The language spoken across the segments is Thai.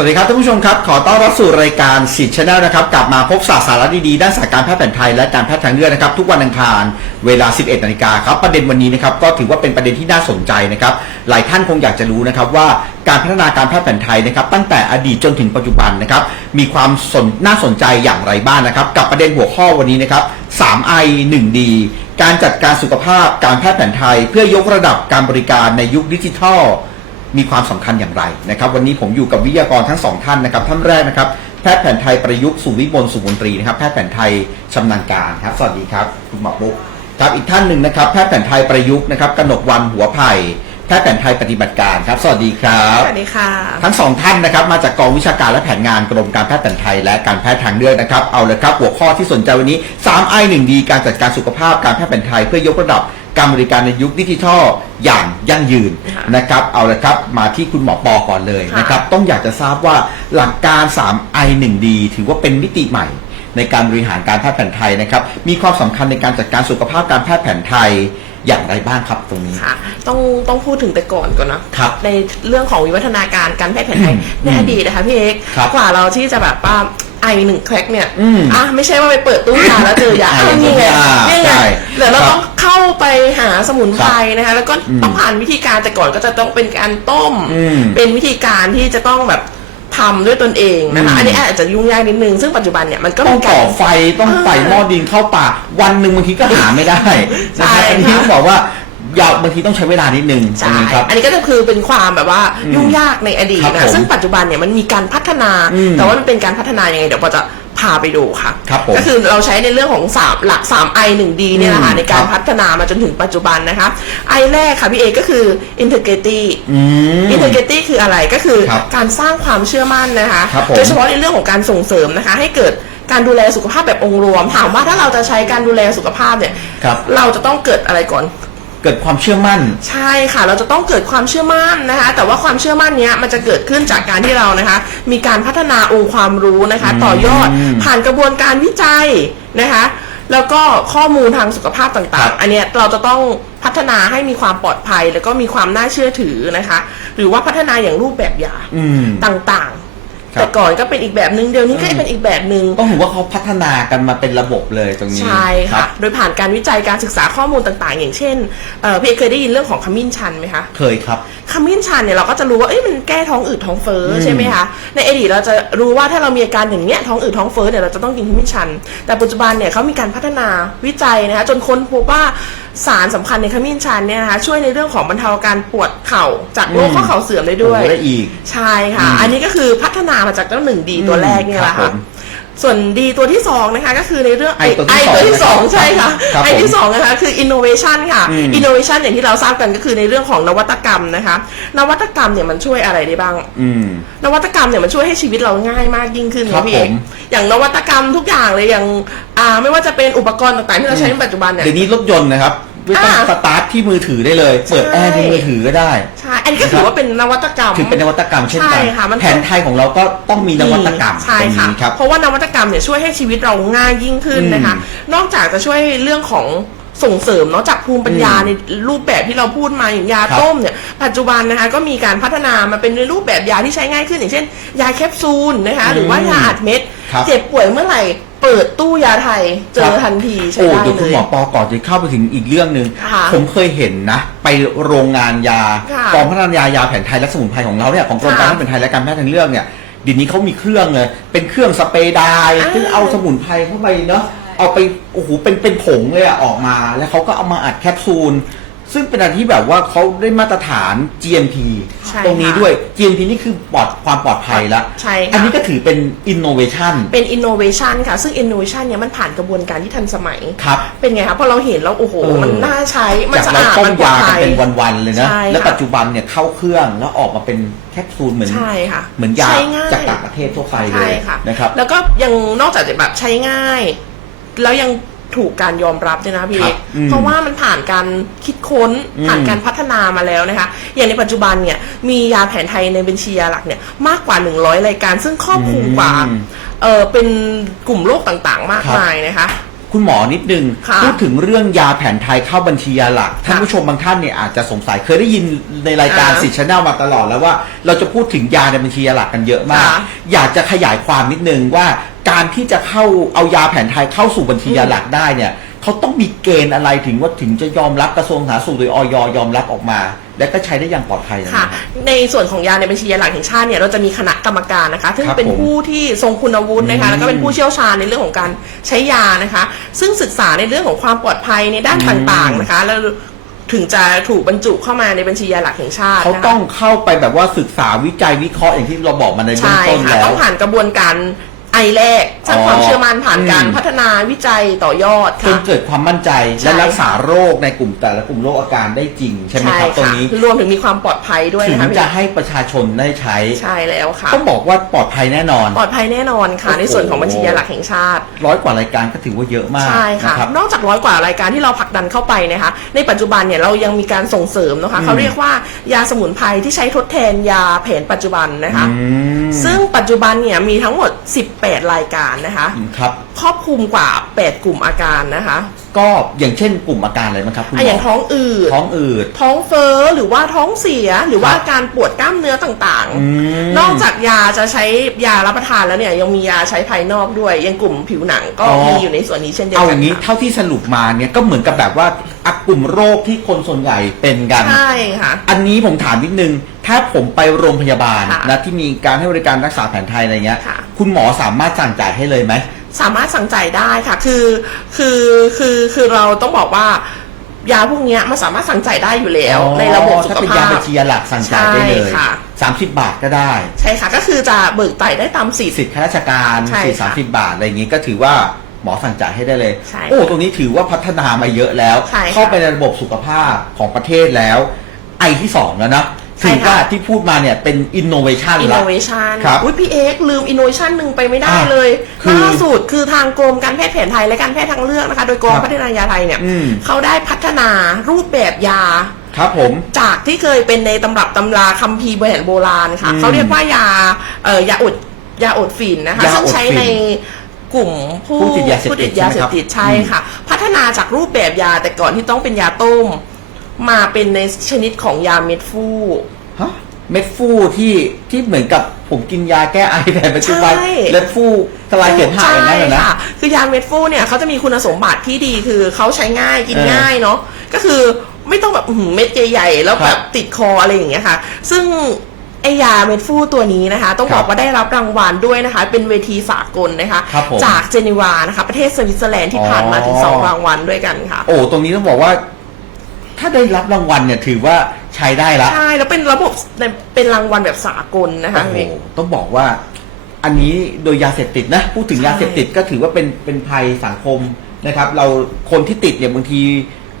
สวัสดีครับท่านผู้ชมครับ ขอต้อนรับสู่รายการสิทธิ์ชาแนลนะครับ กลับมาพบสาสาระดีๆ ด้านสาการแพทย์แผนไทยและการแพทย์ทางเลือกนะครับ ทุกวันอังคาร เวลา 11นาฬิกาครับ ประเด็นวันนี้นะครับ ก็ถือว่าเป็นประเด็นที่น่าสนใจนะครับ หลายท่านคงอยากจะรู้นะครับว่าการพัฒนาการแพทย์แผนไทยนะครับ ตั้งแต่อดีตจนถึงปัจจุบันนะครับ มีความสนน่าสนใจอย่างไรบ้างนะครับ กับประเด็นหัวข้อวันนี้นะครับ 3I 1D การจัดการสุขภาพการแพทย์แผนไทย เพื่อยกระดับการบริการในยุคดิจิทัล มีความสำคัญอย่างไรนะครับวันนี้ผมอยู่กับวิทยากรทั้งสองท่านนะครับท่านแรกนะครับแพทย์แผนไทยประยุกต์สุวิมลสุมนตรีนะครับแพทย์แผนไทยชำนาญการครับสวัสดีครับคุณหมอปุ๊กครับอีกท่านหนึ่งนะครับแพทย์แผนไทยประยุกต์นะครับกนกวันหัวไผ่แพทย์แผนไทยปฏิบัติการครับสวัสดีครับสวัสดีค่ะ ทั้งสองท่านนะครับมาจากกองวิชาการและแผนงานกรมการแพทย์แผนไทยและการแพทย์ทางเลือกนะครับเอาเลยครับหัวข้อที่สนใจวันนี้ 3i 1D การจัดการสุขภาพการแพทย์แผนไทยเพื่อยกระดับ การบริการในยุคดิจิทัลอย่างยั่งยืนค่ะนะครับ เอาเลยครับมาที่คุณหมอปอก่อนเลยค่ะนะครับ ต้องอยากจะทราบว่าหลักการ 3i 1D ถือว่าเป็นมิติใหม่ในการบริหารการแพทย์แผนไทยนะครับ มีความสำคัญในการจัดการสุขภาพการแพทย์แผนไทยอย่างไรบ้างครับตรงนี้ค่ะต้องต้องพูดถึงแต่ก่อนก่อนนะครับในเรื่องของวิวัฒนาการการแพทย์แผนไทยอืมในอดีตนะคะพี่เอกครับกว่าเราที่จะแบบว่า ไอหนึ่งแครกเนี่ยอืมอะไม่ใช่ว่าไปเปิดตู้ยาแล้วเจอยาไออะนี่ไงอ่านี่ไงใช่เดี๋ยวเราครับต้องเข้าไปหาสมุนไพรนะคะ แล้วก็อืมต้องผ่านวิธีการแต่ก่อนก็จะต้องเป็นการต้ม อืมเป็นวิธีการที่จะต้องแบบทำด้วยตนเองนะคะ อืม อันนี้อาจจะยุ่งยากนิดนึง ซึ่งปัจจุบันเนี่ยมันก็ต้อมีงกาก่อร ไฟต้องใส่หม้อดินเข้าปากวันหนึ่งบางทีก็หาไม่ได้นะครับใช่อันนี้ค่ะต้องบอกว่าอ ยากบางทีต้องใช้เวลานิดนึงตรงใช่นี้ครับ อันนี้ก็จะคือเป็นความแบบว่าอืมยุ่งยากในอดีตครับผนะมซึ่งปัจจุบันเนี่ยมันมีการพัฒนา อืมแต่ว่ามันเป็นการพัฒนายังไงเดี๋ยวปอจะพาไปดูค่ะ ครับผมก็คือเราใช้ในเรื่องของ3หลัก 3 I 1 D เนี่ยนะคะอืมในการครับ พัฒนามาจนถึงปัจจุบันนะคะ I แรกค่ะพี่เอก็คือ integrity อืม integrity คืออะไรก็คือครับการสร้างความเชื่อมั่นนะคะครับผมโดยเฉพาะในเรื่องของการส่งเสริมนะคะ ให้เกิดการดูแลสุขภาพแบบองค์รวม ถามว่าถ้าเราจะใช้การดูแลสุขภาพเนี่ยครับเราจะต้องเกิดอะไรก่อน เกิดความเชื่อมั่น ใช่ค่ะ เราจะต้องเกิดความเชื่อมั่นนะคะ แต่ว่าความเชื่อมั่นเนี้ยมันจะเกิดขึ้นจากการที่เรานะคะ มีการพัฒนาองค์ความรู้นะคะอืมต่อยอดผ่านกระบวนการวิจัยนะคะ แล้วก็ข้อมูลทางสุขภาพต่างๆ อันเนี้ยเราจะต้องพัฒนาให้มีความปลอดภัย แล้วก็มีความน่าเชื่อถือนะคะ หรือว่าพัฒนาอย่างรูปแบบยาอืมต่างๆครับ แต่ก่อนก็เป็นอีกแบบหนึ่งเดี๋ยวนี้ก็อืมเป็นอีกแบบหนึ่งต้องถือว่าเขาพัฒนากันมาเป็นระบบเลยตรงนี้ใช่รัค่ะบโดยผ่านการวิจัยการศึกษาข้อมูลต่างๆ อย่างเช่นเอ่อพี่เอกเคยได้ยินเรื่องของขมิ้นชันไหมคะเคยครับขมิ้นชันเนี่ยเราก็จะรู้ว่าเอ้ยมันแก้ท้องอืดท้องเฟ้ออมใช่ไหมคะในอดีตเราจะรู้ว่าถ้าเรามีอาการอย่างเนี้ยท้องอืดท้องเฟ้อเนี่ยเราจะต้องกินขมิ้นชัน แต่ปัจจุบันเนี่ยเขามีการพัฒนาวิจัยนะคะจนค้นพบว่า สารสำคัญในขมิ้นชันเนี่ยนะคะช่วยในเรื่องของบรรเทาอาการปวดเข่าจากโรคอืมข้อเข่าเสื่อมได้ด้วยโอ้โหได้อีก ใช่ค่ะ อืมอันนี้ก็คือพัฒนามาจากเจ้าหนึ่งดีตัวแรกเนี่ยแหละครัค่ะบผมส่วนดีตัวที่สองนะคะก็คือในเรื่องไอตัวที่ไอสองตัวที่สองใช่ค่ะครับไอที่สองนะคะคือ innovation ค่ะ อืม innovation อย่างที่เราทราบกันก็คือในเรื่องของนวัตกรรมนะคะ นวัตกรรมเนี่ยมันช่วยอะไรได้บ้าง อืม นวัตกรรมเนี่ยมันช่วยให้ชีวิตเราง่ายมากยิ่งขึ้นครันะบพี่เอกผมอย่างนวัตกรรมทุกอย่างเลยอย่างอ่าไม่ว่าจะเป็นอุปกรณ์ต่างๆที่เราใช้ในปัจจุบันเนี่ย เดี๋ยวนี้รถยนต์นะครับ ไม่ต้องอ่า สตาร์ทที่มือถือได้เลย เปิดใช่แอร์ในมือถือก็ได้ ใช่ อันนี้ก็ถือว่าเป็นนวัตกรรม ถือเป็นนวัตกรรมเช่นกันใช่ค่ะมัน แผนไทยของเราก็ต้องมีนวัตกรรมใช่ตรงค่ะ นี้ครับ เพราะว่านวัตกรรมเนี่ยช่วยให้ชีวิตเราง่ายยิ่งขึ้นนะคะอืนอกจากจะช่วยเรื่องของ ส่งเสริมเนาะจากภูมิปัญญาอืมในรูปแบบที่เราพูดมาอย่างยาครับต้มเนี่ยปัจจุบันนะคะก็มีการพัฒนามาเป็นในรูปแบบยาที่ใช้ง่ายขึ้น อย่างเช่น ยาแคปซูลนะคะ หรือว่ายาอัดเม็ดครับเจ็บป่วยเมื่อไหร่เปิดตู้ยาไทยเจครัอบทันทีใช้โอ้ได้เดี๋ยวเลคุณยหมอปอก่อนจะเข้าไปถึงอีกเรื่องหนึ่งค่ะผมเคยเห็นนะ ไปโรงงานยาค่ะกองพัฒนายายาแผนไทยและสมุนไพรของเราเนี่ยของกรมค่ะการแพทย์แผนไทยและการแพทย์ทางเลือกเนี่ยเดี๋ยวนี้เขามีเครื่องเลยเป็นเครื่องสเปรย์ไดร์อ่าซึ่งเอาสมุนไพรเข้าไปเนาะ เอาไปโอ้โหเป็นเป็นผงเลยอะออกมา แล้วเขาก็เอามาอัดแคปซูล ซึ่งเป็นอะไรที่แบบว่าเขาได้มาตรฐาน GMP ใช่ตรงนี้ค่ะด้วย GMP นี่คือปลอดความปลอดภัยละใช่ค่ะ อันนี้ก็ถือเป็น innovation เป็น innovation ค่ะ ซึ่ง innovation เนี่ยมันผ่านกระบวนการที่ทันสมัย ครับ เป็นไงคะพอเราเห็นแล้วโอ้โห เออ มันน่าใช้ มันจากสะเราอาดต้มมันปลอดยากันภัย เป็นวันๆเลยนะ ใช่ค่ะ แล้วปัจจุบันเนี่ยเข้าเครื่องแล้วออกมาเป็นแคปซูลเหมือน ใช่ค่ะเหมือนยาใช้ง่ายจากต่างประเทศทั่วไปเลใช่ยค่ะนะครับ แล้วก็ยังนอกจากจะแบบใช้ง่าย แล้วยังถูกการยอมรับด้วยนะพี่ครัเอบกอืมเพราะว่ามันผ่านการคิดค้นอืม ผ่านการพัฒนามาแล้วนะคะ อย่างในปัจจุบันเนี่ยมียาแผนไทยในบัญชียาหลักเนี่ยมากกว่า 100 รายการ ซึ่งครอบคลุมกว่าอืม เออเป็นกลุ่มโรคต่างๆ มากครับ มายนะคะ คุณหมอนิดนึงค่ะพูดถึงเรื่องยาแผนไทยเข้าบัญชียาหลักท่านค่ะผู้ชมบางท่านเนี่ยอาจจะสงสัยเคยได้ยินในรายการอ่าสิชแนลมาตลอดแล้วว่า เราจะพูดถึงยาในบัญชียาหลักกันเยอะมาก ค่ะอยากจะขยายความนิดนึงว่า การที่จะเข้าเอายาแผนไทยเข้าสู่บัญชียาหลักได้เนี่ยเขาต้องมีเกณฑ์อะไรถึงว่าถึงจะยอมรับกระทรวงสาธารณสุขโดยออยยอมรับออกมา และก็ใช้ได้อย่างปลอดภัยนะค่ะในส่วนของยาในบัญชียาหลักแห่งชาติเนี่ยเราจะมีคณะกรรมการนะคะซึ่งครับเป็นผมผู้ที่ทรงคุณวุฒินะคะอืมแล้วก็เป็นผู้เชี่ยวชาญในเรื่องของการใช้ยานะคะ ซึ่งศึกษาในเรื่องของความปลอดภัยในด้านอืม ต่างๆนะคะ แล้วถึงจะถูกบรรจุเข้ามาในบัญชียาหลักแห่งชาติเขานะคะ ต้องเข้าไปแบบว่าศึกษาวิจัยวิเคราะห์อย่างที่เราบอกมาในเบื้องใช่ต้นค่ะแล้วต้องผ่านกระบวนการ ไอแรกสร้างอ๋อความเชื่อมั่นผ่านการอืมพัฒนาวิจัยต่อยอดจนค่ะ เกิดความมั่นใจใช่ และรักษาโรคในกลุ่มแต่ละกลุ่มโรคอาการได้จริง ใช่ไหมครับตรงนี้รวมถึงมีความปลอดภัยด้วยถึงนะคะจะให้ประชาชนได้ใช้ใช่แล้วค่ะ ต้องบอกว่าปลอดภัยแน่นอน ปลอดภัยแน่นอนค่ะ โอ้โห ในส่วนของบัญชียาหลักแห่งชาติ ร้อยกว่ารายการก็ถือว่าเยอะมากใช่ค่ะ นะครับ นอกจากร้อยกว่ารายการที่เราผลักดันเข้าไปนะคะ ในปัจจุบันเนี่ยเรายังมีการส่งเสริมนะคะอืมเขาเรียกว่ายาสมุนไพรที่ใช้ทดแทนยาแผนปัจจุบันนะคะ อืม ซึ่งปัจจุบันเนี่ยมีทั้งหมด18รายการนะคะครับครอบคลุมกว่า 8 กลุ่มอาการนะคะ ก็อย่างเช่นกลุ่มอาการอะไรบ้างครับคุณหอะมอย่างอท้องอืดท้องอืดท้องเฟ้อหรือว่าท้องเสียหรือว่าครับอาการปวดกล้ามเนื้อต่างอืมๆนอกจากยาจะใช้ยารับประทานแล้วเนี่ยยังมียาใช้ภายนอกด้วยยังกลุ่มผิวหนังก็อ๋อมีอยู่ในส่วนนี้เช่นเดียวเอากัอย่างนี้ค่ะเท่าที่สรุปมาเนี่ยก็เหมือนกับแบบว่าอะกลุ่มโรคที่คนส่วนใหญ่เป็นกันใช่ค่ะอันนี้ผมถามนิดนึง ถ้าผมไปโรงพยาบาลค่ะนะที่มีการให้บริการรักษาแผนไทยอะไรเงี้ย ค่ะ คุณหมอสามารถสั่งจ่ายให้เลยไหม สามารถสั่งจ่ายได้ค่ะ คือคือคือคือเราต้องบอกว่ายาพวกเนี้ยมันสามารถสั่งจ่ายได้อยู่แล้ว อ๋อในระบบสุถ้าขเป็นภายาพบัญชียาหลักสั่งจ่ายได้เลยใช่ค่ะ30บาทก็ได้ใช่ค่ะ ก็คือจะเบิกจ่ายได้ตามสิทธิ์ สิทธิ์ข้าราชการใช่สิทธิ์ค่ะสามสิบบาทอะไรอย่างงี้ก็ถือว่าหมอสั่งจ่ายให้ได้เลย ใช่โอ้ตรงนี้ถือว่าพัฒนามาเยอะแล้ว ใช่ค่ะเข้าไปในระบบสุขภาพของประเทศแล้ว ไอที่สองแล้วนะ ใช่ถือค่ะว่าที่พูดมาเนี่ยเป็นอินโนเวชันอินละ โนเวชันครับอุ้ยพี่เอ็กซ์ลืมอินโนเวชันหนึ่งไปไม่ได้อะเลยคือล่าสุดคือทางกรมการแพทย์แผนไทยและการแพทย์ทางเลือกนะคะ โดยกรมครับพัฒนายาไทยเนี่ยอืม เขาได้พัฒนารูปแบบยา ครับผม จากที่เคยเป็นในตำรับตำราคัมภีร์แผนโบราณค่ะอืมเขาเรียกว่ายาเอ่อยาอดยาอดฝิ่นนะคะยาอดฝิ่นซึ่งใช้ในกลุ่มผู้ผู้ติดยาเสพติดผู้ติดยาเสพติดใช่ใช่ไหมครับค่ะ พัฒนาจากรูปแบบยาแต่ก่อนที่ต้องเป็นยาต้ม มาเป็นในชนิดของยาเม็ดฟูฮะเม็ดฟูที่ที่เหมือนกับผมกินยาแก้ไอแต่ปัจจุบันใช่เล็ดฟูสลายเสมหะอย่างนั้นเลยนะใช่ค่ะคือยาเม็ดฟูเนี่ยเขาจะมีคุณสมบัติที่ดีคือเขาใช้ง่ายกินเออง่ายเนาะก็คือไม่ต้องแบบอื้อหือเม็ดใหญ่ๆแล้วครับแบบติดคออะไรอย่างเงี้ยค่ะ ซึ่งไอยาเม็ดฟูตัวนี้นะคะ ต้องครับบอกว่าได้รับรางวัลด้วยนะคะ เป็นเวทีสากลนะคะครับผมจากเจนีวานะคะ ประเทศสวิตเซอร์แลนด์ที่ผ่านมาถึงอ๋อสองรางวัลด้วยกันค่ะ โอ้ตรงนี้ต้องบอกว่า ถ้าได้รับรางวัลเนี่ยถือว่าใช้ได้ละใช่ แล้วเป็นระบบเป็นรางวัลแบบสากลนะคะโอ้โหต้องบอกว่า อันนี้โดยยาเสพติดนะพูดถึงใช่ยาเสพติดก็ถือว่าเป็นเป็นภัยสังคมนะครับ เราคนที่ติดเนี่ยบางที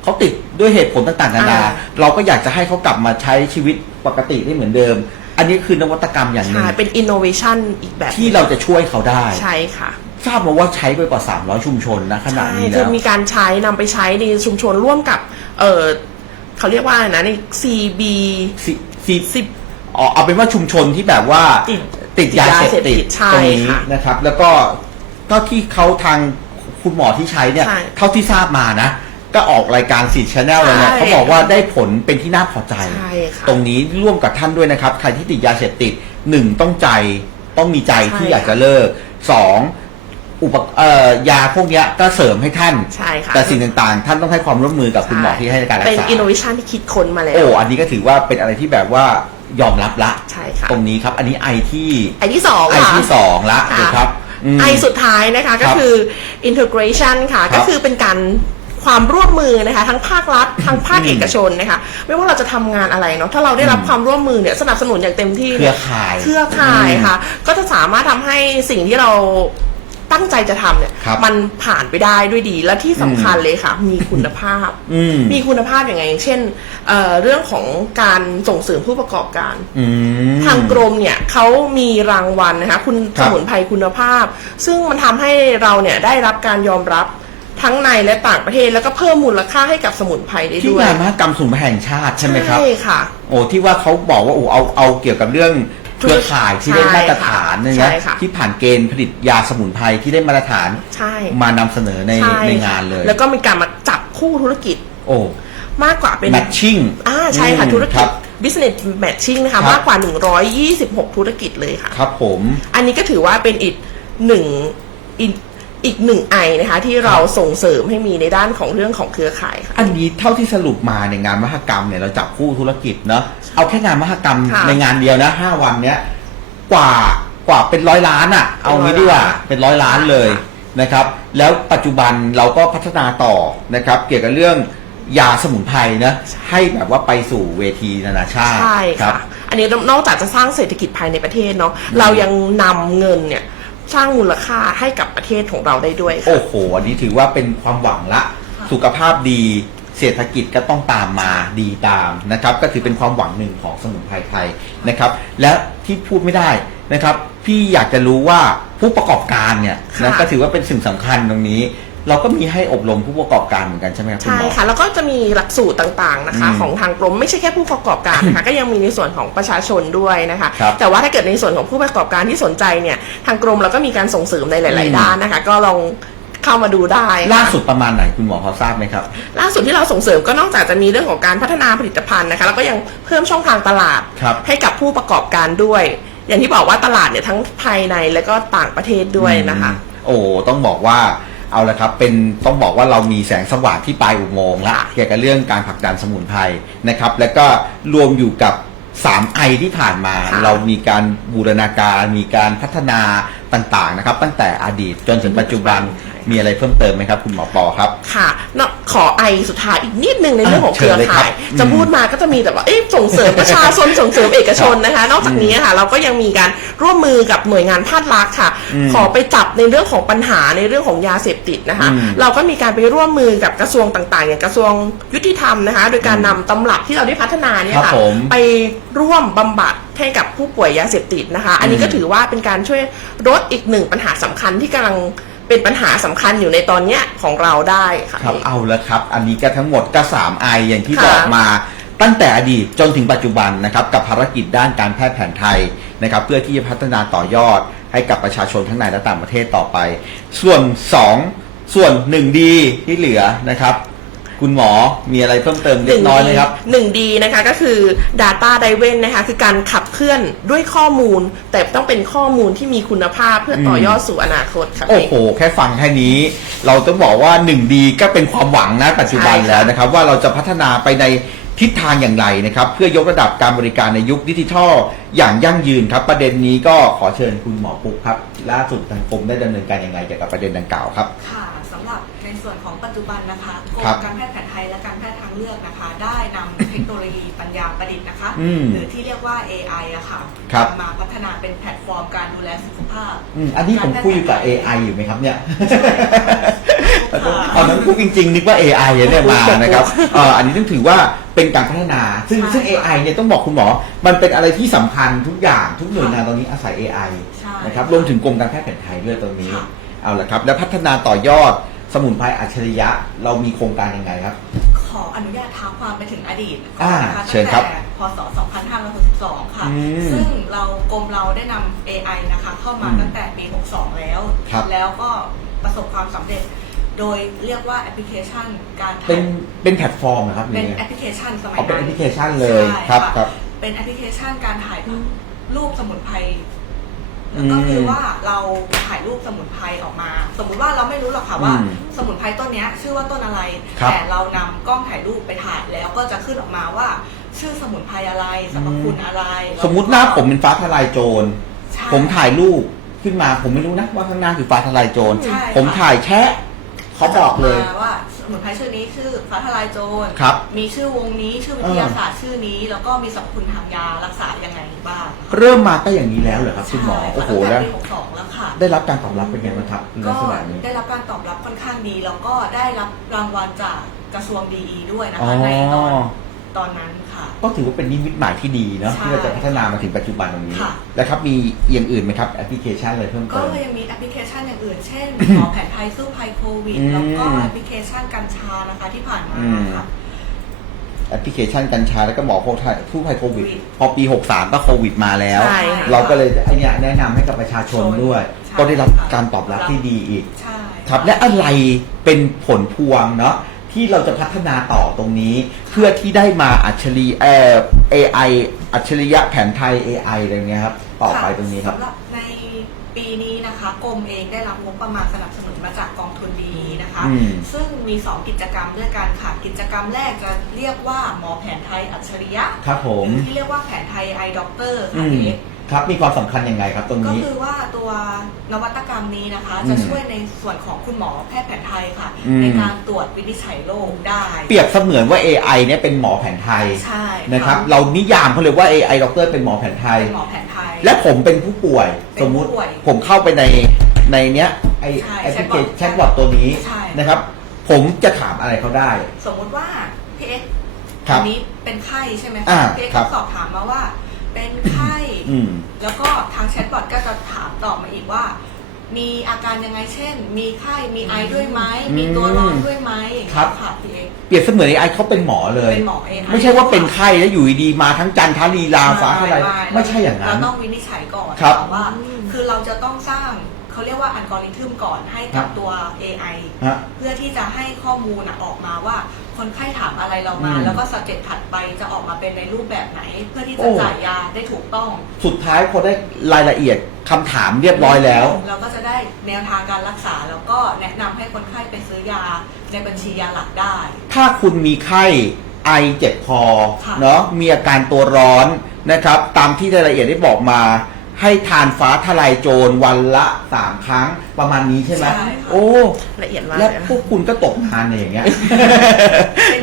เขาติดด้วยเหตุผลต่างๆนานาเราก็อยากจะให้เขากลับมาใช้ชีวิตปกติได้เหมือนเดิม อันนี้คือนวัตกรรมอย่างหนึ่ใช่งเป็นอินโนเวชันอีกแบบที่เราจะช่วยเขาได้ใช่ค่ะทราบมาว่าใช้ไปกว่า 300 ชุมชนนะขณะนี้ใช่แล้คือวมีการใช้นำไปใช้ในชุมชนร่วมกับ เออเขาเรียกว่าอะไรนะใน CB สิสิสิบ อ๋อเอาเป็นว่าชุมชนที่แบบว่าติดติดยาเสพติดใช่ตรงนี้ค่ะนะครับ แล้วก็เท่าที่เขาทางคุณหมอที่ใช้เนี่ย ใช่เท่าที่ทราบมานะ ก็ออกรายการสีชแนลเลยเนี่ยใช่เขาบอกว่าได้ผลเป็นที่น่าพอใจ ใช่ค่ะตรงนี้ร่วมกับท่านด้วยนะครับ ใครที่ติดยาเสพติดหนึ่งต้องใจต้องมีใจใช่ที่อยากจะเลิกสอง อุปกเอ่อยาพวกเนี้ยก็เสริมให้ท่าน ใช่ค่ะแต่สิ่งต่างๆ ท่านต้องให้ความร่วมมือกับคุณหมอที่ให้การรักเป็นษาอินโนเวชันที่คิดค้นมาแล้ว โอ้อันนี้ก็ถือว่าเป็นอะไรที่แบบว่ายอมรับละใช่ค่ะตรงนี้ครับ อันนี้ไอที่ไอที่สองไอค่ะที่สองละค่ะนะครับมไอสุดท้ายนะคะก็ครับคือ integration ค่ะครับก็คือเป็นการความร่วมมือนะคะ ทั้งภาครัฐทั้งภาคอืมเอกชนนะคะ ไม่ว่าเราจะทำงานอะไรเนาะถ้าเราได้รับความร่วมมือเนี่ยสนับสนุนอย่างเต็มที่เครืนี่อยข่ายเครือข่ายค่ะ ก็จะสามารถทำให้สิ่งที่เรา ตั้งใจจะทำเนี่ย ครับมันผ่านไปได้ด้วยดี และที่สำคัญเลยค่ะ มีคุณภาพ อืม มีคุณภาพอย่างไงอย่างเช่นเอ่อเรื่องของการส่งเสริมผู้ประกอบการ อืม ทางกรมเนี่ยเขามีรางวัลนะคะคุณครัสบมุนไพรคุณภาพ ซึ่งมันทำให้เราเนี่ยได้รับการยอมรับทั้งในและต่างประเทศแล้วก็เพิ่มมูลค่าให้กับสมุนไพรได้ที่ด้วยงานมหกรรมสมุนไพรแห่งชาติใช่ไหมครับใช่ค่ะ โอ้ที่ว่าเขาบอกว่าโอ้เอาเอาเกี่ยวกับเรื่อง เครือข่ายที่ได้มาตรฐานนะใช่นะค่ะ ที่ผ่านเกณฑ์ผลิตยาสมุนไพรที่ได้มาตรฐานใช่มานำเสนอในช่ในงานเลย แล้วก็มีการมาจับคู่ธุรกิจโอ้มากกว่าเป็นแมทชิ่งอ่าใช่ค่ะอืมธุรคกิรัจบ business matching นะคะครับมากกว่า 126 ธุรกิจเลยค่ะ ครับผม อันนี้ก็ถือว่าเป็นอีกหนึ่งอีก อีกหนึ่งไอนะคะที่เราส่งเสริมให้มีในด้านของเรื่องของเครือข่ายค่ะ อันนี้เท่าที่สรุปมาในยงานมหกรรมเนี่ยเราจับคู่ธุรกิจเนาะเอาแค่งานมหกรรมค่ะในงานเดียวนะห้าวันเนี้ยกว่ากว่าเป็นร้อยล้านอะ่ะ เอางี้ดีกว่าเป็นร้อยล้านเลยค่ะนะครับ แล้วปัจจุบันเราก็พัฒนาต่อนะครับ เกี่ยวกับเรื่องยาสมุนไพรนะให้แบบว่าไปสู่เวทีนานาชาติใช่ครัค่ะบอันนี้นอกจากจะสร้างเศรษฐกิจภายในประเทศเนาะเรายังนำเงินเนี่ย สร้างมูลค่าให้กับประเทศของเราได้ด้วยค่ะ โอ้โห อันนี้ถือว่าเป็นความหวังละ สุขภาพดี เศรษฐกิจก็ต้องตามมาดีตามนะครับ ก็ถือเป็นความหวังหนึ่งของสมุนไพรไทยนะครับ และที่พูดไม่ได้นะครับ พี่อยากจะรู้ว่าผู้ประกอบการเนี่ยนะค่ะ ก็ถือว่าเป็นสิ่งสำคัญตรงนี้ เราก็มีให้อบรมผู้ประกอบการเหมือนกันใช่ไหมครับคุณใช่หมอ ค่ะ แล้วก็จะมีหลักสูตรต่างๆนะคะ อืมของทางกรมไม่ใช่แค่ผู้ประกอบการนะคะ ก็ยังมีในส่วนของประชาชนด้วยนะคะ ครับแต่ว่าถ้าเกิดในส่วนของผู้ประกอบการที่สนใจเนี่ย ทางกรมเราก็มีการส่งเสริมในหลาย อืม ๆ ด้านนะคะ ก็ลองเข้ามาดูได้ค่ะ ล่าสุดประมาณไหนคุณหมอพอทราบไหมครับ ล่าสุดที่เราส่งเสริมก็นอกจากจะมีเรื่องของการพัฒนาผลิตภัณฑ์นะคะแล้วก็ยังเพิ่มช่องทางตลาด ครับให้กับผู้ประกอบการด้วย อย่างที่บอกว่าตลาดเนี่ยทั้งภายในและก็ต่างประเทศด้วยนะคะ อืมโอ้ ต้องบอกว่า เอาละครับเป็นต้องบอกว่าเรามีแสงสว่างที่ปลายอุโมงค์ละค่ะเกี่ยวกับเรื่องการผลักดันสมุนไพรนะครับ แล้วก็รวมอยู่กับ3ไอที่ผ่านมาค่ะเรามีการบูรณาการมีการพัฒนาต่างๆนะครับ ตั้งแต่อดีตจนถึงปัจจุบัน มีอะไรเพิ่มเติมไหมครับคุณหมอปอครับ ค่ะเนาะขอไอสุดท้ายอีกนิดนึงในเรื่องของเครือเชิญเลยครัข่าบยอืมจะพูดมาก็จะมีแต่ว่าเอ๊ะส่งเสริมประชาชนส่งเสริมเอกชนนะคะ นอกจากนี้ค่ะ เราก็ยังมีการร่วมมือกับหน่วยงานภาครัฐค่ะอืมขอไปจับในเรื่องของปัญหาในเรื่องของยาเสพติดนะคะอืมเราก็มีการไปร่วมมือกับกระทรวงต่าง ๆ อย่างกระทรวงยุติธรรมนะคะ โดยการนำตำรับที่เราได้พัฒนาเนี่ยครัค่ะบผมไปร่วมบำบัดให้กับผู้ป่วยยาเสพติดนะคะ อันนี้ก็อืมถือว่าเป็นการช่วยลดอีกหนึ่งปัญหาสำคัญที่กำลัง เป็นปัญหาสำคัญอยู่ในตอนเนี้ยของเราได้ค่ะ ครับเอาละครับ อันนี้ก็ทั้งหมดก็3ไออย่างที่ค่ะบอกมาตั้งแต่อดีตจนถึงปัจจุบันนะครับกับภารกิจด้านการแพทย์แผนไทยนะครับเพื่อที่จะพัฒนาต่อยอดให้กับประชาชนทั้งในและต่างประเทศต่อไป ส่วน 2 ส่วน1ดีที่เหลือนะครับ คุณหมอมีอะไรเพิ่มเติมเล็กน้อยไหมครับหนึ่งดีนะคะก็คือ Data d i v e n นะคะคือการขับเคลื่อนด้วยข้อมูล แต่ต้องเป็นข้อมูลที่มีคุณภาพเพื่อต่อยอดสู่อนาคตค่ะโอ้โห แค่ฟังแค่นี้ เราต้องบอกว่าหนึ่งดีก็เป็นความหวังนะปัจจุบันใช่ค่ะแล้วนะครับ ว่าเราจะพัฒนาไปในทิศทางอย่างไรนะครับ เพื่อยกระดับการบริการในยุคดิจิทัล อย่างยั่งยืนครับ ประเด็นนี้ก็ขอเชิญคุณหมอปุ๊กครับล่าสุดทางกรมได้ดำเนินการยังไงเกี่ยวกับประเด็นดังกล่าวครับค่ะสำหรับ ในส่วนของปัจจุบันนะคะกรมครับการแพทย์แผนไทยและการแพทย์ทางเลือกนะคะ ได้นำเทคโนโลยีปัญญาประดิษฐ์นะคะอืมหรือที่เรียกว่า AI อะค่ะครับนำมาพัฒนาเป็นแพลตฟอร์มการดูแลสุขภาพอืมอันนี้ผมคุยอยู่กับ AI อยู่ไหมครับเนี่ยค่ะตอนนั้นพูดจริงๆ นึกว่า AI เนี่ยมานะครับเอ่ออันนี้ต้องถือว่าเป็นการพัฒนา ซึ่งใช่ซึ่ง AI เนี่ยต้องบอกคุณหมอ มันเป็นอะไรที่สำคัญทุกอย่างทุกหน่วยงานตอนนี้อาศัย AI ใช่นะครับรวมถึงกรมการแพทย์แผนไทยด้วยตรงนี้ค่ะเอาละครับ แล้วพัฒนาต่อยอด สมุนไพรอัจฉริยะ เรามีโครงการยังไงครับ ขออนุญาตท้าความไปถึงอดีตอ่านะคะเชิญครับตั้งแต่พศ 2562 ค่ะ อืมซึ่งเรากรมเราได้นำ AI นะคะเข้ามาอืมตั้งแต่ปี 62 แล้ว ครับ แล้วก็ประสบความสำเร็จ โดยเรียกว่าแอปพลิเคชันการถ่ายเป็นเป็นแพลตฟอร์มนะครับเป็นนี่แอปพลิเคชันสมัยเอาเป็นนั้แอนปพลิเคชันเลยใช่ครับะครับ เป็นแอปพลิเคชันการถ่ายรูปสมุนไพรอืแล้วม ก็คือว่าเราถ่ายรูปสมุนไพรออกมา สมมุติว่าเราไม่รู้หรอกค่ะว่า อืมสมุนไพรต้นเนี้ยชื่อว่าต้นอะไร ครับแต่เรานำกล้องถ่ายรูปไปถ่ายแล้วก็จะขึ้นออกมาว่า ชื่อสมุนไพรอะไรสรรพคุณอะไรสมมุติหน้าผมเป็นฟ้าทลายโจร ใช่ ผมถ่ายรูปขึ้นมาผมไม่รู้นะว่าข้างหน้าคือฟ้าทลายโจร ใช่ผมค่ะ ถ่ายแชะเขาบอกเลยมาว่าส มุนไพรชื่อนี้ชื่อฟ้าทลายโจรครับ มีชื่อวงนี้ชื่อวิทยาศาสตร์ชื่อนี้ แล้วก็มีสรรพคุณทางยารักษายังไงบ้างเริ่มมาก็อย่างนี้แล้วเหรอครับคุณหมอใช่โอ้โหตั้งแล้วแต่ปี62แล้วค่ะ ได้รับการตอบรับเป็นไงบ้างครับในลัก็กษณะนี้ ได้รับการตอบรับค่อนข้างดี แล้วก็ได้รับรางวัลจากกระทรวงดีด้วยนะอ๋อคะ ในตอน ตอนนั้นค่ะ ก็ถือว่าเป็นนิมิตหมายที่ดีเนาะใช่ที่เราจะพัฒนามาถึงปัจจุบันตรงนี้ค่ะ แล้วครับมีอย่างอื่นไหมครับแอปพลิเคชันอะไรเพิ่มก็เติมยังมีแอปพลิเคชันอย่างอื่น เช่น หมอแผนไทยสู้ภัยโควิด อืมแล้วก็แอปพลิเคชันกัญชานะคะที่ผ่านมาอืม ค่ะ แอปพลิเคชันกัญชาแล้วก็หมอผู้ภัยผู้ภัยโควิดโควิด พอปี 63 ก็โควิดมาแล้ว ใช่ค่ะ เราก็เลยไอเนี้ยแนะนำให้กับประชาชนด้วย ใช่ก็ได้รับการตอบรับที่ดีอีก ใช่ ครับและอะไรเป็นผลพวงเนาะ ที่เราจะพัฒนาต่อตรงนี้ เพื่อที่ได้มาอัจฉริเอ่อ AI อัจฉริยะแผนไทย AI อะไรเงี้ยครับต่อไปตรงนี้ครับ สำหรับในปีนี้นะคะกรมเองได้รับงบประมาณสนับสนุนมาจากกองทุนดีนะคะ อืม ซึ่งมี 2 กิจกรรมด้วยกันค่ะ กิจกรรมแรกจะเรียกว่าหมอแผนไทยอัจฉริยะครับผม หรือที่เรียกว่าแผนไทยไอด็อกเตอร์อืค่ะมพี่เอ็กซ์ ครับมีความสำคัญยังไงครับตรงก็นี้ คือว่าตัวนวัตกรรมนี้นะคะอืมจะช่วยในส่วนของคุณหมอแพทย์แผนไทยค่ะ อืม ในการตรวจวินิจฉัยโรคได้เปรียบเสมือนว่า AI เนี่ยเป็นหมอแผนไทยใช่นะครับ เรานิยามเขาเลยว่า AI ด็อกเตอร์เป็นหมอแผนไทย เป็นหมอแผนไทย และผมเป็นผู้ป่วยเป็นสมมุติผู้ป่วยผมเข้าไปในในเนี้ยไอใช่แอปพลิเคชัน chatbot แชทบอทตัวนี้ใช่ นะครับ ผมจะถามอะไรเขาได้ สมมุติว่าพี่เอ็กซ์ครับอันนี้เป็นไข้ใช่ไหมอ่าคะพี่เอ็กซ์ครับ ก็สอบถามมาว่า เป็นไข้ อืม แล้วก็ทางแชทบอทก็จะถามตอบมาอีกว่า มีอาการยังไงเช่น มีไข้มีไอด้วยไหมมีตัวร้อนด้วยไหมครับ ค่ะพี่เอ็กซ์เปรียบเสมือน AI เขาเป็นหมอเลย เป็นหมอ AI ไม่ใช่ว่าเป็นไข้แล้วอยู่ดีๆมาทั้งจันทรีลาฟ้าอะไร ไม่ใช่อย่างนั้น เราต้องวินิจฉัยก่อนครับว่า คือเราจะต้องสร้างเขาเรียกว่าอัลกอริทึมก่อนให้กับครับตัว AI ฮะ เพื่อที่จะให้ข้อมูลน่ะออกมาว่า คนไข้ถามอะไรเรามา อืม แล้วก็สเต็ปถัดไปจะออกมาเป็นในรูปแบบไหน เพื่อที่โอ้จะจ่ายยาได้ถูกต้องสุดท้ายพอได้รายละเอียดคำถามเรียบร้อยแล้ว เราก็จะได้แนวทางการรักษา แล้วก็แนะนำให้คนไข้ไปซื้อยาในบัญชียาหลักได้ ถ้าคุณมีไข้ไอเจ็บคอค่ะ เนาะมีอาการตัวร้อนนะครับ ตามที่รายละเอียดได้บอกมา ให้ทานฟ้าทลายโจรวันละสามครั้งประมาณนี้ใช่ไหมใช่ค่ะ โอ้ละเอียดมากและเลยนะ พวกคุณก็ตกงานเนี่ยอย่างเงี้ย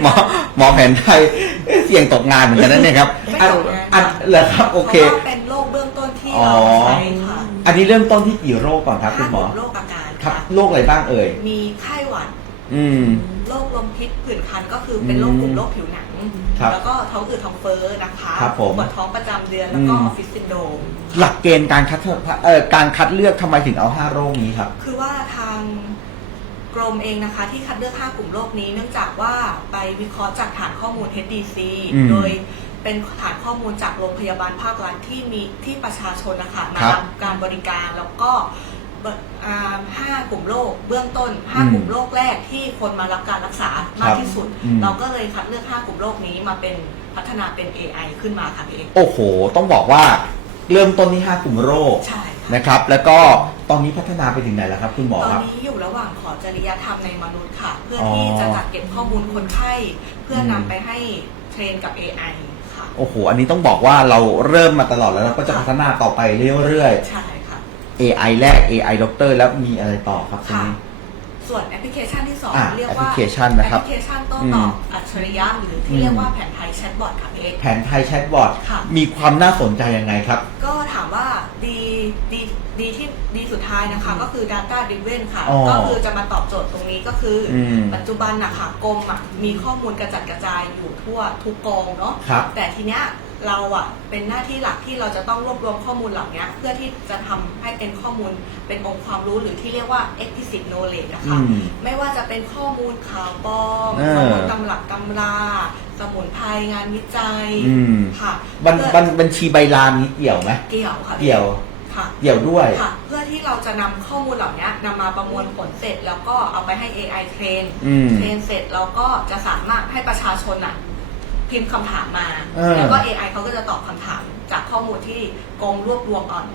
หมอหมอแผนไทยเอ๊ะเสี่ยงตกงานเหมือนกันนั่นเนี่ยครับไม่อันตกงานอันเหรอครับโอเค พราะว่าเป็นโรคเบื้องต้นที่อ๋อ เราใช้ค่ะอันนี้เริ่มต้นที่กี่โรคก่อนครับคุณหมอห้ากลุ่โรคอาการครับค่ะโรคอะไรบ้างเอ่ย มีไข้หวัด อืม โรคลมพิษผื่นคันก็คือเป็นโรคกลุ่มโรคผิวหนัง ครับแล้วก็ท้องอืดท้องเฟ้อนะคะครับผม ปวดท้องประจำเดือนแล้วก็อือมอฟฟิศซินโดรม หลักเกณฑ์การคัดเอ่อการคัดเลือกทำไมถึงเอาห้าโรคนี้ครับ คือว่าทางกรมเองนะคะ ที่คัดเลือก 5 กลุ่มโรคนี้ เนื่องจากว่าไปวิเคราะห์จากฐานข้อมูล HDC อืมโดยเป็นฐานข้อมูลจากโรงพยาบาลภาครัฐที่มีที่ประชาชนนะคะมาครับ ทำการบริการแล้วก็เบอ่า ห้ากลุ่มโรคเบื้องต้นอืม5กลุ่มโรคแรกที่คนมารับการรักษามากที่สุด อืม เราก็เลยคัดเลือก5กลุ่มโรคนี้มาเป็นพัฒนาเป็น AI ขึ้นมาค่ะพี่เอกโอ้โห ต้องบอกว่าเริ่มต้นที่ห้ากลุ่มโรคใช่ค่ะ นะครับ แล้วก็ตอนนี้พัฒนาไปถึงไหนแล้วครับ คุณหมอตอนครับ นี้อยู่ระหว่างขอจริยธรรมในมนุษย์ค่ะ เพื่ออ๋อที่จะจัดเก็บข้อมูลคนไข้ เพื่อนำอืมไปให้เทรนกับ AI ค่ะ โอ้โห อันนี้ต้องบอกว่าเราเริ่มมาตลอดแล้วเราก็จะพัฒนาต่อไปเรื่อยใช่ค่ะๆ AI แรก AI ด็อกเตอร์แล้วมีอะไรต่อครับตรงค่ะ นี้ ส่วนแอปพลิเคชันที่อะ2เรียกว่าแอปพลิเคชันนะครับแอปพลิเคชันโต้อืมตอบอัจฉริยะหรืออืที่มเรียกว่าแผนไทยแชทบอทค่ะพี่เอก แผนไทยแชทบอทค่ะ มีความน่าสนใจยังไงครับ ก็ถามว่าดีดีดีที่ดีสุดท้ายนะคะ ก็คือ Data Driven ค่ะ อ๋อก็คือจะมาตอบโจทย์ตรงนี้ก็คืออมปัจจุบันนะคะกรมอะมีข้อมูลกระจัดกระจายอยู่ทั่วทุกกองเนาะครับแต่ทีเนี้ย เราอะเป็นหน้าที่หลักที่เราจะต้องรวบรวมข้อมูลเหล่านี้เพื่อที่จะทำให้เป็นข้อมูลเป็นองค์ความรู้หรือที่เรียกว่า explicit knowledge นะอืคะมไม่ว่าจะเป็นข้อมูลข่าวปลอมเออข้อมูลตำหลักตำราสมุนไพรงานวิจัยอืมค่ะบัญเพื่อบัญบัญชีใบลานนี้เกี่ยวไหมเกี่ยวค่ะเกี่ยวค่ะเกี่ยวด้วยค่ะ เพื่อที่เราจะนำข้อมูลเหล่านี้นำมาประมวลผลเสร็จแล้วก็เอาไปให้ AI เทรนอืมเทรนเสร็จเราก็จะสามารถให้ประชาชนอะ พิมพ์คำถามมา เออ แล้วก็ AI เขาก็จะตอบคำถามจากข้อมูลที่กรมรวบรวมอ่อน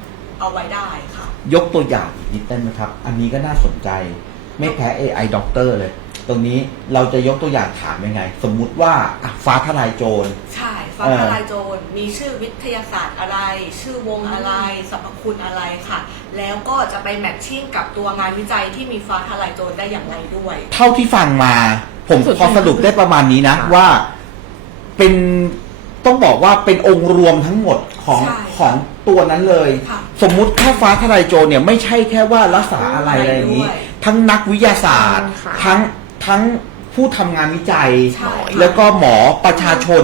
เอาไว้ได้ค่ะ ยกตัวอย่างอีกนิดได้ไหมครับ อันนี้ก็น่าสนใจ ไม่แพ้ AI ด็อกเตอร์เลย ตรงนี้เราจะยกตัวอย่างถามยังไง สมมุติว่าอะฟ้าทลายโจร ใช่ฟ้าเออ ทลายโจรมีชื่อวิทยาศาสตร์อะไร ชื่อวงอะไรสรรพคุณอะไรค่ะ แล้วก็จะไปแมทชิ่งกับตัวงานวิจัยที่มีฟ้าทลายโจรได้อย่างไรด้วย เท่าที่ฟังมา ผมสุดพอสรุปได้ประมาณนี้นะ ค่ะ ว่า เป็นต้องบอกว่าเป็นองค์รวมทั้งหมดของใช่ของตัวนั้นเลย ค่ะสมมุติแค่ฟ้าทลายโจรเนี่ยไม่ใช่แค่ว่ารักษาอะไรอะไรอย่างนี้ ด้วยทั้งนักวิทยาศาสตร์ ค่ะ ทั้งทั้งผู้ทำงานวิจัย ใช่แล้วก็หมอประชาชน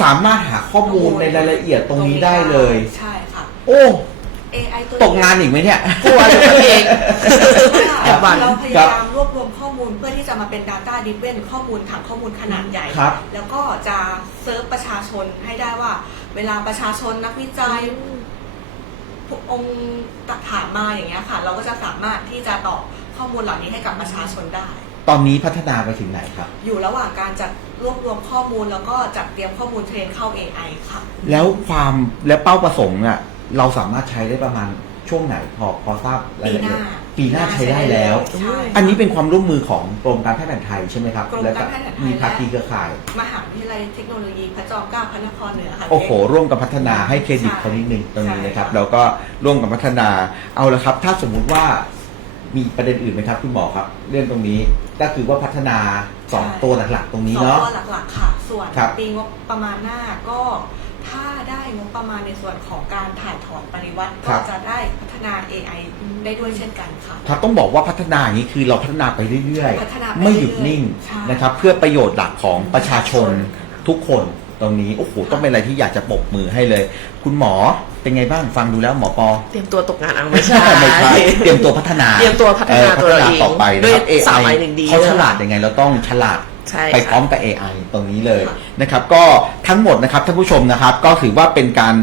สามารถหาข้อมูล ในรายละเอียดตรงนี้ได้เลย ใช่ค่ะ โอ้ AI ตัวตกงานอีกไหมเนี่ย กลัวตัวเองแอบหวั่น เราพยายามรวบรวมข้อมูลเพื่อที่จะมาเป็น Data d r i v e n ข้อมูลฐานข้อมูลขนาดใหญ่ ครับ แล้วก็จะเซิร์ฟประชาชนให้ได้ว่า เวลาประชาชนนักวิจัยพวกองค์ถามมาอย่างเงี้ยค่ะ เราก็จะสามารถที่จะตอบข้อมูลเหล่านี้ให้กับประชาชนได้ ตอนนี้พัฒนาไปถึงไหนครับ อยู่ระหว่างการจัดรวบรวมข้อมูลแล้วก็จัดเตรียมข้อมูลเทรนเข้า AI ค่ะ แล้วความและเป้าประสงค์อะเราสามารถใช้ได้ประมาณช่วงไหนพอพอทราบรายละเอียด ปีหน้าใช้ได้แล้ว ใช่ อันนี้เป็นความร่วมมือของกรมการแพทย์แผนไทยใช่ไหมครับกรมแล้วการแพทย์แผนไทย มีภาคีเครือข่าย มหาวิทยาลัยเทคโนโลยีพระจอมเกล้าพระนครเหนือค่ะ โอ้โห ร่วมกันพัฒนาให้เครดิตเขานิดนึงตรงนี้นะครับใช่ แล้วก็ร่วมกันพัฒนาเอาละครับ ถ้าสมมุติว่ามีประเด็นอื่นไหมครับคุณหมอครับ เรื่องตรงนี้ก็คือว่าพัฒนาสองตัวหลักๆ ตรงนี้สองเนาะตัวหลักๆค่ะ ส่วนครับ ปีงบประมาณหน้าก็ ถ้าได้งบประมาณในส่วนของการถ่ายถอนปริวัติครัก็บ จะได้พัฒนา AI ได้ด้วยเช่นกันค่ะ ครับต้องบอกว่าพัฒนาอย่างนี้คือเราพัฒนาไปเรื่อยพัฒนาไปๆไม่หยุดนิ่งใช่นะครับ เพื่อประโยชน์หลักของประชาชนทุกคนตรงนี้โอ้โหต้องเป็นอะไรที่อยากจะปรบมือให้เลย คุณหมอเป็นไงบ้างฟังดูแล้วหมอปอเตรียมตัวตกงานเอาไม่ใช่ ไม่ใช่เตรียมตัวพัฒนาเตรียมตัวพัฒนาออตัวเราเองพัฒต่อไปนะด้วยครับสาม AI ไอหนึ่งดี เขาฉลาดยังไงเราต้องฉลาดใช่ ไปพร้อค่ะมกับ AI ตรงนี้เลยค่ะนะครับก็ทั้งหมดนะครับท่านผู้ชมนะครับก็ถือว่าเป็นการ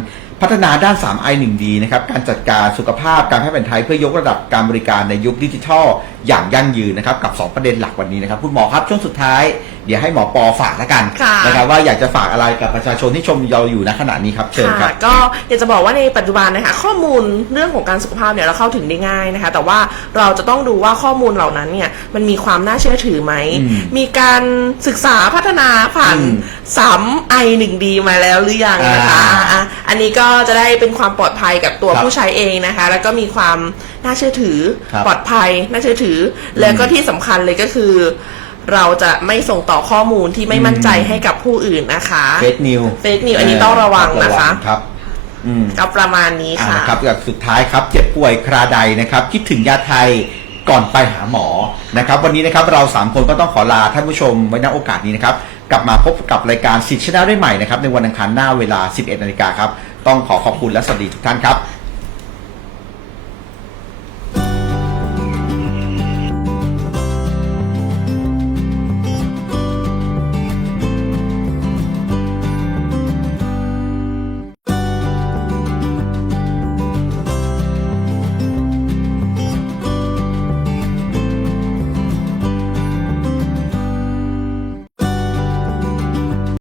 พัฒนาด้าน 3 i 1 d นะครับการจัดการสุขภาพการแพทย์แผนไทยเพื่อยกระดับการบริการในยุคดิจิทัล อย่างยั่งยืนนะครับกับ 2 ประเด็นหลักวันนี้นะครับคุณหมอครับช่วงสุดท้ายเดี๋ยวให้หมอปอฝากแล้วกันค่ะนะครับว่าอยากจะฝากอะไรกับประชาชนที่ชมเราอยู่ณขณะนี้ครับเชิญครับ ค่ะก็อยากจะบอกว่าในปัจจุบันนะคะข้อมูลเรื่องของการสุขภาพเนี่ยเราเข้าถึงได้ง่ายนะคะ แต่ว่าเราจะต้องดูว่าข้อมูลเหล่านั้นเนี่ยมันมีความน่าเชื่อถือไหม อืมมีการศึกษาพัฒนาผ่านอืมสามไอหนึ่งดีมาแล้วหรือยังนะคะอ่าอะอันนี้ก็จะได้เป็นความปลอดภัยกับตัวครับผู้ใช้เองนะคะ แล้วก็มีความ น่าเชื่อถือ ครับปลอดภัย น่าเชื่อถืออแล้วก็ที่สำคัญเลยก็คือ เราจะไม่ส่งต่อข้อมูลที่ไม่มั่นใจให้กับผู้อื่นนะคะ เฟกนิว fake news อันนี้ต้องระวังนะคะ ครับ อืม ก็ประมาณนี้อ่าค่ะ นะครับกับสุดท้ายครับเจ็บป่วยคราใดนะครับ คิดถึงยาไทยก่อนไปหาหมอนะครับ วันนี้นะครับเรา 3 คนก็ต้องขอลาท่านผู้ชมไว้ณโอกาสนี้นะครับ กลับมาพบกับรายการสิทธิ์ชนะได้ใหม่นะครับ ในวันอังคารหน้าเวลา 11นาฬิกาครับ ต้องขอขอบคุณและสวัสดีทุกท่านครับ